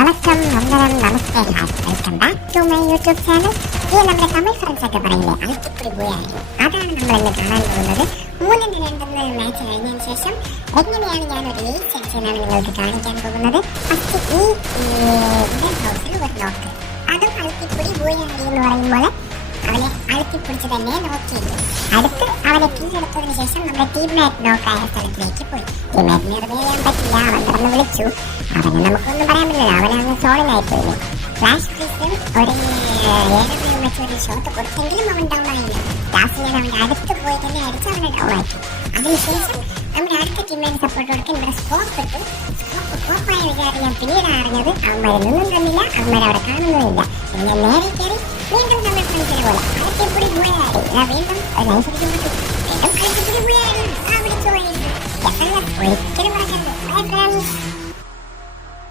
വണക്കം, വന്ദനം, നമസ്തേ, hi, welcome back to my YouTube channel. ഈ നമ്മുടെ തമിഴ് ഫ്രണ്ട്സ് ഒക്കെ പറയില്ലേ അലക്കിപ്പൊടി പോയായി, അതാണ് നമ്മൾ ഇന്ന് കാണാൻ പോകുന്നത്. 3-2 മാച്ച് കഴിഞ്ഞതിന് ശേഷം എങ്ങനെയാണ് ഞാൻ ഒരു ഏസ് അടിച്ചതെന്നാണ് നിങ്ങൾക്ക് കാണിക്കാൻ പോകുന്നത്. ഫസ്റ്റ് ഈ ഹൗസിൽ ഒരു നോക്ക്, അതും അലക്കിപ്പൊടി പോയായി എന്ന് പറയുമ്പോൾ അവനെ അലക്കിപ്പിടിച്ച് തന്നെ നോക്കിയിരുന്നു. അടുത്ത് അവനെ കീഴെടുത്തതിന് ശേഷം നമ്മുടെ ടീംമേറ്റ് നോക്കായ സ്ഥലത്തിലേക്ക് പോയി. ടീംമേറ്റിന് വെറുതെ ചെയ്യാൻ പറ്റില്ല, അവൻ കിടന്ന് വിളിച്ചു. അവനെ നമുക്കൊന്നും പറയാൻ പറ്റില്ല, അവനങ്ങ് സോളിലായി പോയി. ഫ്ലാഷ് ഫ്രീസും ഒരു 7 മറ്റൊരു ഷോട്ട് കൊടുത്തെങ്കിലും അവൻ ഡൗൺ ആയില്ല. ലാസ്റ്റ് ഞാൻ അവൻ്റെ അടുത്ത് പോയി തന്നെ അടിച്ച് അവനെ ഡൗൺ ആക്കി. അതിനുശേഷം നമ്മുടെ അടുത്ത ടീമിന് സപ്പോർട്ട് കൊടുക്കാൻ ഇവിടെ സ്കോപ്പ് ഇട്ടു. സ്കോപ്പായ വിചാരം ഞാൻ പിന്നീട് അറിഞ്ഞത് അവന്മാരൊന്നും തന്നില്ല, അവന്മാരവിടെ കാണുന്നുമില്ല. പിന്നെ ഞാൻ നേരെ കയറി വീണ്ടും നമ്മൾ ഫ്രണ്ട്സിനെ പോലെ അലക്കിപ്പൊടി പോയാടി, വീണ്ടും വീണ്ടും അലക്കിപ്പൊടി പോയാടി, ഒരിക്കലും മറക്കരുത്.